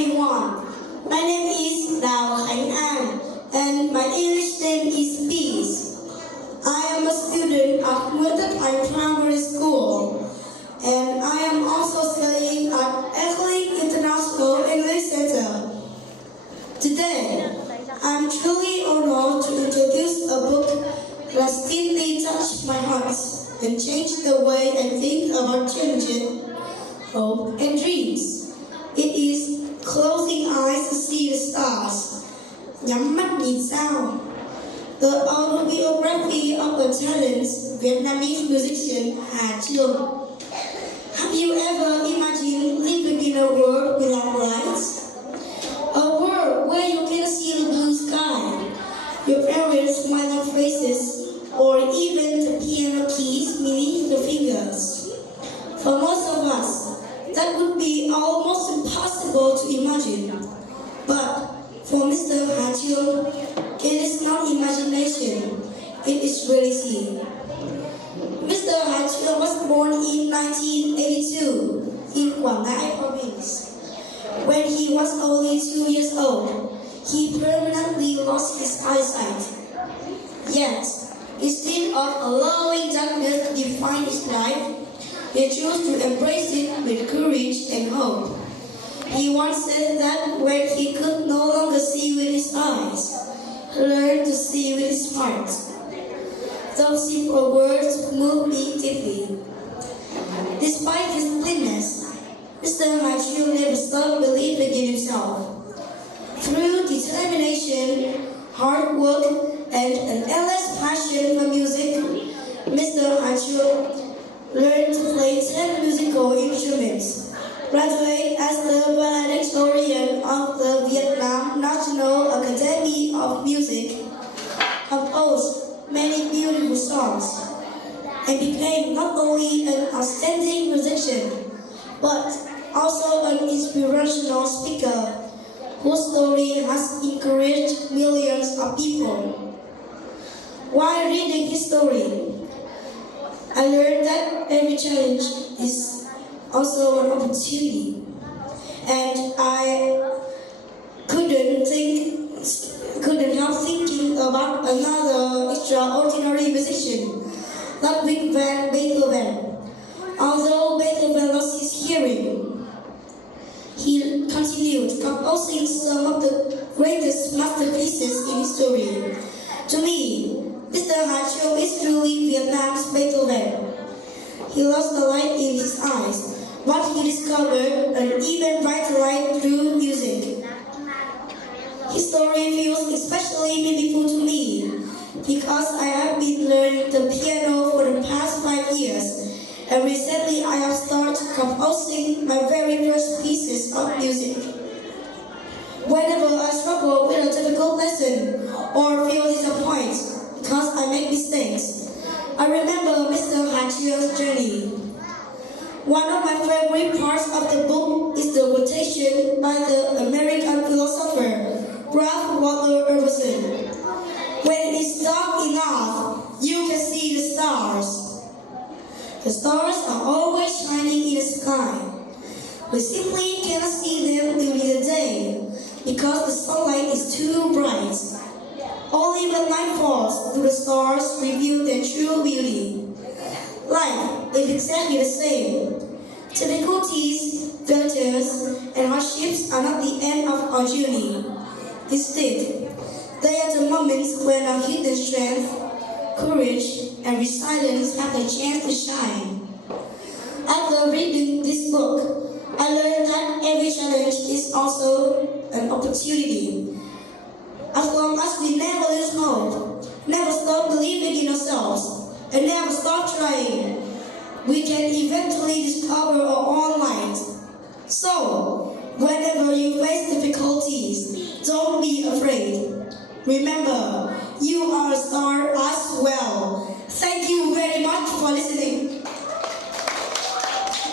everyone. My name is Đào Khánh An and my English name is Peace. I am a student of Nguyễn Tất Thành Primary School and I am also studying at Catholic International English Center. Today, I'm truly honored to introduce a book that deeply touched my heart and changed the way I think about children, hope, and dreams. It is Closing Eyes to See the Stars. Nhắm mắt nhìn sao. The autobiography of a talented Vietnamese musician Hà Trương. Have you ever imagined living in a world without lights? A world where you can see the blue sky, your parents' smiling faces, or even the piano keys beneath the fingers. For most of us, that would be almost impossible to imagine. But for Mr. Ha Trương, it is not imagination, it is reality. Mr. Ha Trương was born in 1982 in Quảng Ngãi province. When he was only 2 years old, he permanently lost his eyesight. Yet, instead of allowing darkness to define his life, he chose to embrace it with courage and hope. He once said that when he could no longer see with his eyes, he learned to see with his heart. Those simple words moved me deeply. Despite his blindness, Mr. Ha Trương never stopped believing in himself. Through determination, hard work, and an endless passion for music, Mr. Ha Trương learned to play 10 musical instruments, graduated as the valedictorian of the Vietnam National Academy of Music, composed many beautiful songs, and became not only an outstanding musician, but also an inspirational speaker whose story has encouraged millions of people. While reading his story, I learned that every challenge is also an opportunity, and I couldn't help thinking about another extraordinary musician, Ludwig van Beethoven. Although Beethoven lost his hearing, he continued composing some of the greatest masterpieces in history. To me, Mr. Ha Trương is truly Vietnam's Beethoven. He lost the light in his eyes, but he discovered an even brighter light through music. His story feels especially meaningful to me because I have been learning the piano for the past 5 years, and recently I have started composing my very first pieces of music. Whenever I struggle with a difficult lesson or feel disappointed because I make mistakes, I remember Mr. Ha Trương journey. One of my favorite parts of the book is the quotation by the American philosopher Ralph Waldo Emerson. When it is dark enough, you can see the stars. The stars are always shining in the sky. We simply cannot see them during the day because the sunlight is too bright. Only when night falls do the stars reveal their true beauty. Life is exactly the same. Difficulties, failures, and hardships are not the end of our journey. Instead, they are the moments when our hidden strength, courage, and resilience have the chance to shine. After reading this book, I learned that every challenge is also an opportunity. As long as we never lose hope, never stop believing in ourselves, and never stop trying, we can eventually discover our own light. So, whenever you face difficulties, don't be afraid. Remember, you are a star as well. Thank you very much for listening.